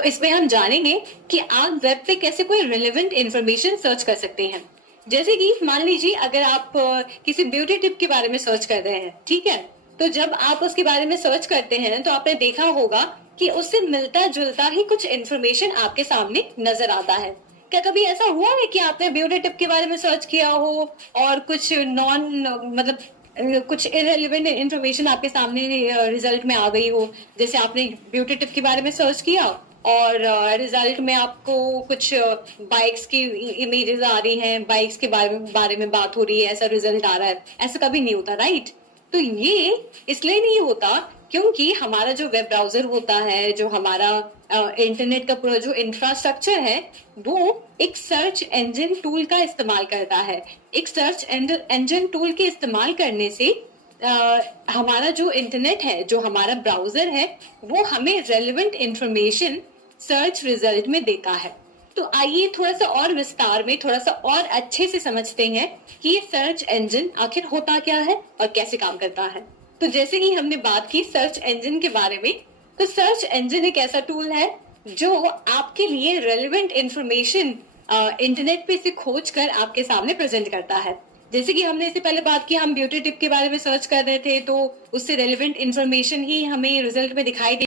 तो इसमें हम जानेंगे कि आप वेब पे कैसे कोई रिलेवेंट इंफॉर्मेशन सर्च कर सकते हैं। जैसे कि मान लीजिए अगर आप किसी ब्यूटी टिप के बारे में सर्च कर रहे हैं, ठीक है, तो जब आप उसके बारे में सर्च करते हैं तो आपने देखा होगा कि उससे मिलता जुलता ही कुछ इन्फॉर्मेशन आपके सामने नजर आता है। क्या कभी ऐसा हुआ है कि आपने ब्यूटी टिप के बारे में सर्च किया हो और कुछ नॉन मतलब कुछ इररिलेवेंट इंफॉर्मेशन आपके सामने रिजल्ट में आ गई हो? जैसे आपने ब्यूटी टिप के बारे में सर्च किया और रिजल्ट में आपको कुछ बाइक्स की इमेजेस आ रही हैं, बाइक्स के बारे में बात हो रही है, ऐसा रिजल्ट आ रहा है। ऐसा कभी नहीं होता, राइट? तो ये इसलिए नहीं होता क्योंकि हमारा जो वेब ब्राउजर होता है, जो हमारा इंटरनेट का पूरा जो इंफ्रास्ट्रक्चर है, वो एक सर्च इंजन टूल का इस्तेमाल करता है। एक सर्च इंजन टूल के इस्तेमाल करने से हमारा जो इंटरनेट है, जो हमारा ब्राउजर है, वो हमें रेलेवेंट इंफॉर्मेशन सर्च रिजल्ट में देता है। तो आइए थोड़ा सा और विस्तार में, थोड़ा सा और अच्छे से समझते हैं कि ये सर्च इंजन आखिर होता क्या है और कैसे काम करता है। तो जैसे ही हमने बात की सर्च इंजन के बारे में, तो सर्च इंजन एक ऐसा टूल है जो आपके लिए रेलेवेंट इंफॉर्मेशन इंटरनेट पे से खोज कर आपके सामने प्रेजेंट करता है। जैसे कि हमने इससे पहले बात की, हम ब्यूटी टिप के बारे में सर्च कर रहे थे तो उससे रेलेवेंट इंफॉर्मेशन ही हमें रिजल्ट में दिखाई दे।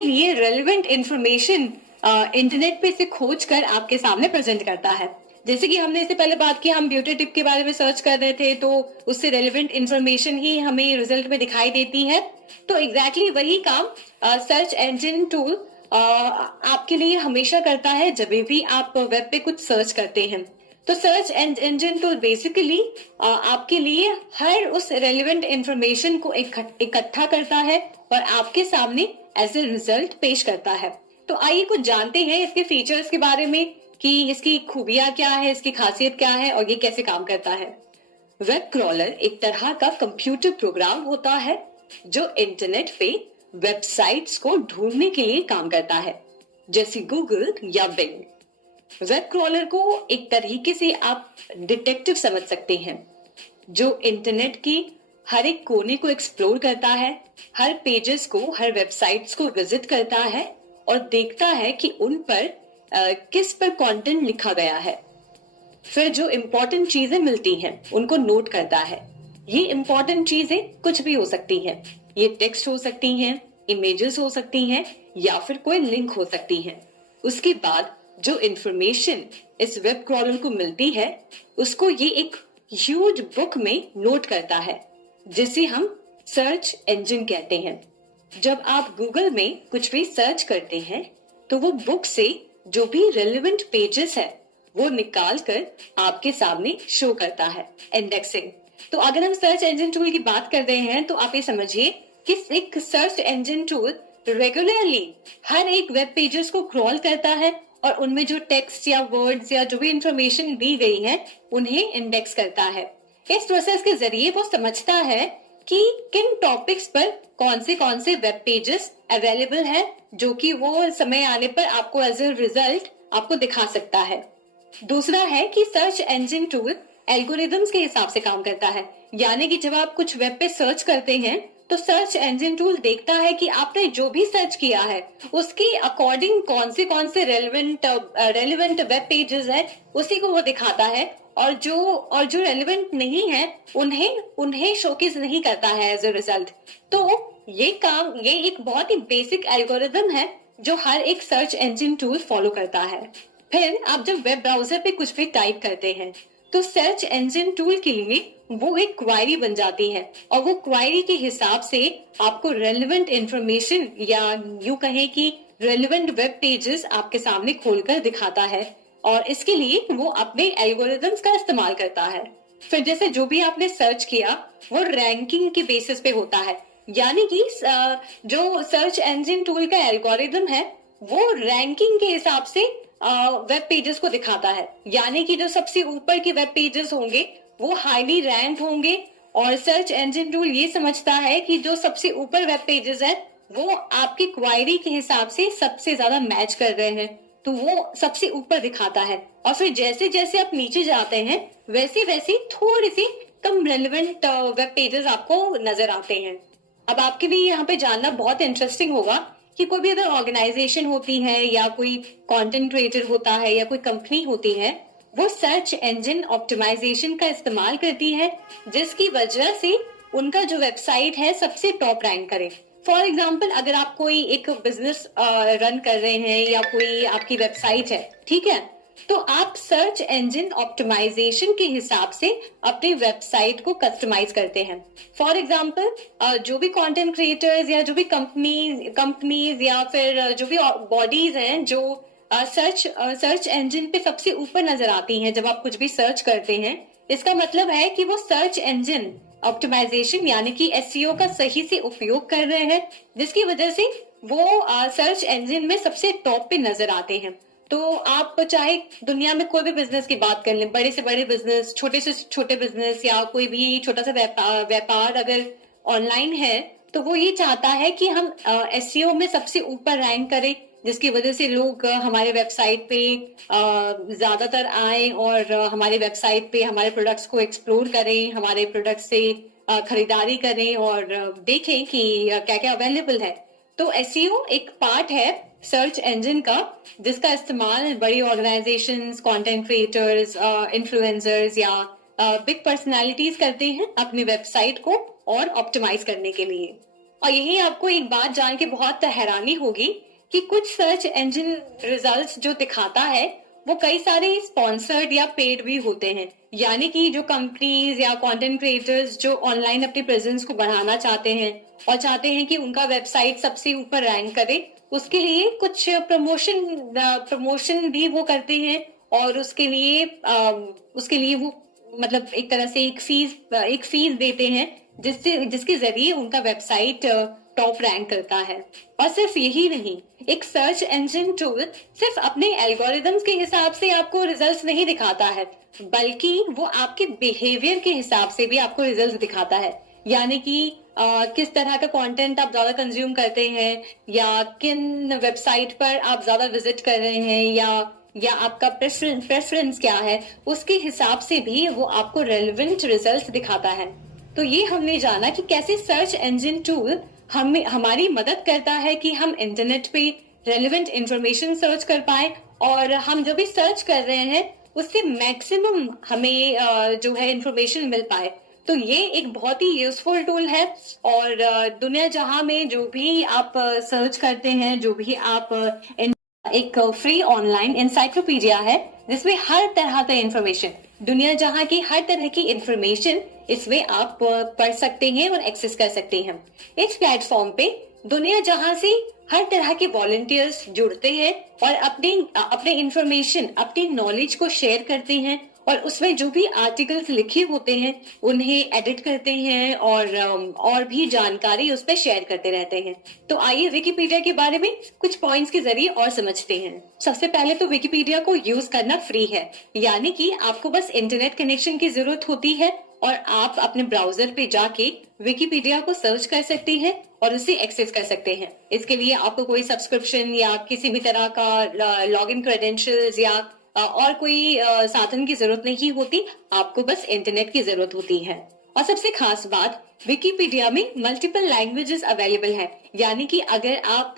ये रेलेवेंट इंफॉर्मेशन इंटरनेट पे से खोज कर आपके सामने प्रेजेंट करता है। जैसे कि हमने इससे पहले बात की, हम ब्यूटी टिप के बारे में सर्च कर रहे थे तो उससे रेलेवेंट इंफॉर्मेशन ही हमें रिजल्ट में दिखाई देती है। तो एग्जैक्टली वही काम सर्च इंजन टूल आपके लिए हमेशा करता है जब भी आप वेब पे कुछ सर्च करते हैं। तो सर्च इंजन टूल बेसिकली आपके लिए हर उस रेलेवेंट इंफॉर्मेशन को इकट्ठा करता है और आपके सामने एज ए रिजल्ट पेश करता है। तो आइए कुछ जानते हैं इसके फीचर्स के बारे में कि इसकी खूबियां क्या है, इसकी खासियत क्या है और ये कैसे काम करता है। वेब क्रॉलर एक तरह का कंप्यूटर प्रोग्राम होता है जो इंटरनेट पे वेबसाइट्स को ढूंढने के लिए काम करता है, जैसे गूगल या बिंग। वेब क्रॉलर को एक तरीके से आप डिटेक्टिव समझ सकते हैं, जो इंटरनेट की हर एक कोने को एक्सप्लोर करता है, हर पेजेस को, हर वेबसाइट्स को विजिट करता है और देखता है कि उन पर किस पर कंटेंट लिखा गया है। फिर जो इम्पोर्टेंट चीजें मिलती हैं उनको नोट करता है। ये इम्पोर्टेंट चीजें कुछ भी हो सकती हैं, ये टेक्स्ट हो सकती हैं, इमेजेस हो सकती हैं या फिर कोई लिंक हो सकती हैं। उसके बाद जो इंफॉर्मेशन इस वेब क्रॉलर को मिलती है उसको ये एक ह्यूज बुक में नोट करता है, जिसे हम सर्च इंजन कहते हैं। जब आप गूगल में कुछ भी सर्च करते हैं तो वो बुक से जो भी रेलेवेंट पेजेस है वो निकाल कर आपके सामने शो करता है, इंडेक्सिंग। तो अगर हम सर्च इंजन टूल की बात कर रहे हैं तो आप ये समझिए कि एक सर्च इंजन टूल रेगुलरली हर एक वेब पेजेस को क्रॉल करता है और उनमें जो टेक्स्ट या वर्ड्स या जो भी इंफॉर्मेशन दी गई है उन्हें इंडेक्स करता है। इस प्रोसेस के जरिए वो समझता है कि किन टॉपिक्स पर कौन से वेब पेजेस अवेलेबल है, जो कि वो समय आने पर आपको एज ए रिजल्ट आपको दिखा सकता है। दूसरा है कि सर्च इंजन टूल एल्गोरिदम्स के हिसाब से काम करता है, यानी कि जब आप कुछ वेब पे सर्च करते हैं तो सर्च इंजन टूल देखता है कि आपने जो भी सर्च किया है उसके अकॉर्डिंग कौन से रेलेवेंट वेब पेजेस है उसी को वो दिखाता है, और जो रेलेवेंट नहीं है उन्हें शोकेस नहीं करता है एज ए रिजल्ट। तो ये एक बहुत ही बेसिक एल्गोरिदम है जो हर एक सर्च इंजन टूल फॉलो करता है। फिर आप जब वेब ब्राउजर पे कुछ भी टाइप करते हैं तो सर्च इंजन टूल के लिए वो एक क्वेरी बन जाती है और वो क्वेरी के हिसाब से आपको रेलेवेंट इंफॉर्मेशन या यूं कहें कि रेलेवेंट वेब पेजेस आपके सामने खोलकर दिखाता है, और इसके लिए वो अपने एल्गोरिदम्स का इस्तेमाल करता है। फिर जैसे जो भी आपने सर्च किया वो रैंकिंग के बेसिस पे होता है, यानी कि जो सर्च इंजन टूल का एल्गोरिदम है वो रैंकिंग के हिसाब से वेब पेजेस को दिखाता है, यानी कि जो सबसे ऊपर के वेब पेजेस होंगे वो हाईली रैंक होंगे, और सर्च इंजन टूल ये समझता है कि जो सबसे ऊपर वेब पेजेस है वो आपकी क्वेरी के हिसाब से सबसे ज्यादा मैच कर रहे हैं, तो वो सबसे ऊपर दिखाता है। और फिर जैसे जैसे आप नीचे जाते हैं वैसे वैसे थोड़ी सी कम रेलेवेंट वेब पेजेस आपको नजर आते हैं। अब आपके लिए यहाँ पे जानना बहुत इंटरेस्टिंग होगा कि कोई भी अगर ऑर्गेनाइजेशन होती है या कोई कंटेंट क्रिएटर होता है या कोई कंपनी होती है, वो सर्च इंजन ऑप्टिमाइजेशन का इस्तेमाल करती है, जिसकी वजह से उनका जो वेबसाइट है सबसे टॉप रैंक करे। फॉर एग्जाम्पल, अगर आप कोई एक बिजनेस रन कर रहे हैं या कोई आपकी वेबसाइट है, ठीक है, तो आप सर्च इंजन ऑप्टिमाइजेशन के हिसाब से अपनी वेबसाइट को कस्टमाइज करते हैं। फॉर एग्जाम्पल, जो भी कंटेंट क्रिएटर्स या जो भी कंपनीज या फिर जो भी बॉडीज हैं जो सर्च इंजन पे सबसे ऊपर नजर आती हैं जब आप कुछ भी सर्च करते हैं, इसका मतलब है कि वो सर्च इंजन ऑप्टिमाइजेशन यानी कि एसईओ का सही से उपयोग कर रहे हैं, जिसकी वजह से वो सर्च इंजन में सबसे टॉप पे नजर आते हैं। तो आप चाहे दुनिया में कोई भी बिजनेस की बात कर लें, बड़े से बड़े बिजनेस, छोटे से छोटे बिजनेस या कोई भी छोटा सा व्यापार अगर ऑनलाइन है, तो वो ये चाहता है कि हम एसईओ में सबसे ऊपर रैंक करें, जिसकी वजह से लोग हमारे वेबसाइट पे ज्यादातर आए और हमारे वेबसाइट पे हमारे प्रोडक्ट्स को एक्सप्लोर करें, हमारे प्रोडक्ट से खरीदारी करें और देखें कि क्या क्या अवेलेबल है। तो एसईओ एक पार्ट है सर्च इंजन का, जिसका इस्तेमाल बड़ी ऑर्गेनाइजेशंस, कंटेंट क्रिएटर्स, इन्फ्लुएंसर्स या बिग पर्सनालिटीज करते हैं अपनी वेबसाइट को और ऑप्टिमाइज करने के लिए। और यही आपको एक बात जान के बहुत हैरानी होगी कि कुछ सर्च इंजन रिजल्ट्स जो दिखाता है वो कई सारे स्पॉन्सर्ड या पेड भी होते हैं, यानी कि जो कंपनीज या कंटेंट क्रिएटर्स जो ऑनलाइन अपनी प्रेजेंस को बढ़ाना चाहते हैं और चाहते हैं कि उनका वेबसाइट सबसे ऊपर रैंक करे, उसके लिए कुछ प्रमोशन भी वो करते हैं और उसके लिए वो मतलब एक तरह से एक फीस देते हैं, जिसके जरिए उनका वेबसाइट टॉप रैंक करता है। और सिर्फ यही नहीं, एक सर्च इंजन टूल सिर्फ अपने एल्गोरिदम्स के हिसाब से आपको रिजल्ट्स नहीं दिखाता है, बल्कि वो आपके बिहेवियर के हिसाब से भी आपको रिजल्ट्स दिखाता है। यानी कि किस तरह का कंटेंट आप ज्यादा कंज्यूम करते हैं या किन वेबसाइट पर आप ज्यादा विजिट कर रहे हैं या आपका प्रेफरेंस क्या है, उसके हिसाब से भी वो आपको रेलेवेंट रिजल्ट्स दिखाता है। तो ये हमने जाना कि कैसे सर्च इंजन टूल हमारी मदद करता है कि हम इंटरनेट पे रेलेवेंट इंफॉर्मेशन सर्च कर पाए और हम जो भी सर्च कर रहे हैं उससे मैक्सिमम हमें जो है इंफॉर्मेशन मिल पाए। तो ये एक बहुत ही यूजफुल टूल है और दुनिया जहां में जो भी आप सर्च करते हैं, जो भी आप एक फ्री ऑनलाइन इंसाइक्लोपीडिया है जिसमें हर तरह का इंफॉर्मेशन, दुनिया जहां की हर तरह की इंफॉर्मेशन इसमें आप पढ़ सकते हैं और एक्सेस कर सकते हैं। इस प्लेटफॉर्म पे दुनिया जहां से हर तरह के वॉलंटियर्स जुड़ते हैं और अपने इंफॉर्मेशन, अपनी नॉलेज को शेयर करते हैं और उसमें जो भी आर्टिकल्स लिखे होते हैं उन्हें एडिट करते हैं और भी जानकारी उस पर शेयर करते रहते हैं। तो आइए विकिपीडिया के बारे में कुछ पॉइंट्स के जरिए और समझते हैं। सबसे पहले तो विकिपीडिया को यूज करना फ्री है, यानी कि आपको बस इंटरनेट कनेक्शन की जरूरत होती है और आप अपने ब्राउजर पे जाके विकिपीडिया को सर्च कर सकते हैं और उसे एक्सेस कर सकते हैं। इसके लिए आपको कोई सब्सक्रिप्शन या किसी भी तरह का लॉगिन क्रेडेंशियल्स या और कोई साधन की जरूरत नहीं होती, आपको बस इंटरनेट की जरूरत होती है। और सबसे खास बात, विकिपीडिया में मल्टीपल लैंग्वेजेस अवेलेबल है, यानी कि अगर आप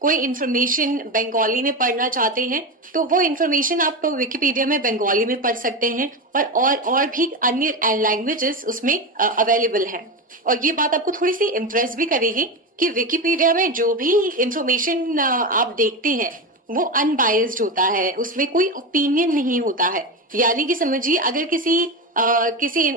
कोई इंफॉर्मेशन बंगाली में पढ़ना चाहते हैं तो वो इंफॉर्मेशन आप विकिपीडिया में बंगाली में पढ़ सकते हैं और भी अन्य लैंग्वेजेस उसमें अवेलेबल है। और ये बात आपको थोड़ी सी इम्प्रेस भी करेगी कि विकिपीडिया में जो भी इंफॉर्मेशन आप देखते हैं वो अनबायस्ड होता है, उसमें कोई ओपिनियन नहीं होता है। यानी कि समझिए, अगर किसी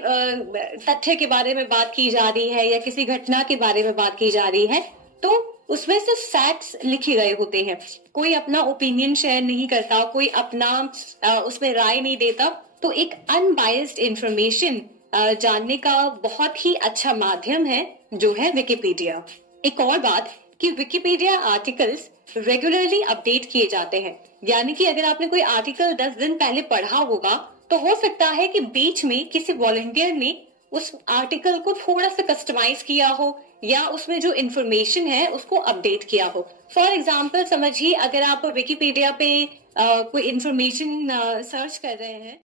तथ्य के बारे में बात की जा रही है या किसी घटना के बारे में बात की जा रही है तो उसमें सिर्फ फैक्ट्स लिखे गए होते हैं, कोई अपना ओपिनियन शेयर नहीं करता, कोई अपना उसमें राय नहीं देता। तो एक अनबायस्ड इंफॉर्मेशन जानने का बहुत ही अच्छा माध्यम है जो है विकिपीडिया। एक और बात कि विकिपीडिया आर्टिकल्स रेगुलरली अपडेट किए जाते हैं, यानी कि अगर आपने कोई आर्टिकल 10 दिन पहले पढ़ा होगा तो हो सकता है कि बीच में किसी वॉलंटियर ने उस आर्टिकल को थोड़ा सा कस्टमाइज किया हो या उसमें जो इन्फॉर्मेशन है उसको अपडेट किया हो। फॉर एग्जाम्पल समझिए, अगर आप विकिपीडिया पे कोई इन्फॉर्मेशन सर्च कर रहे हैं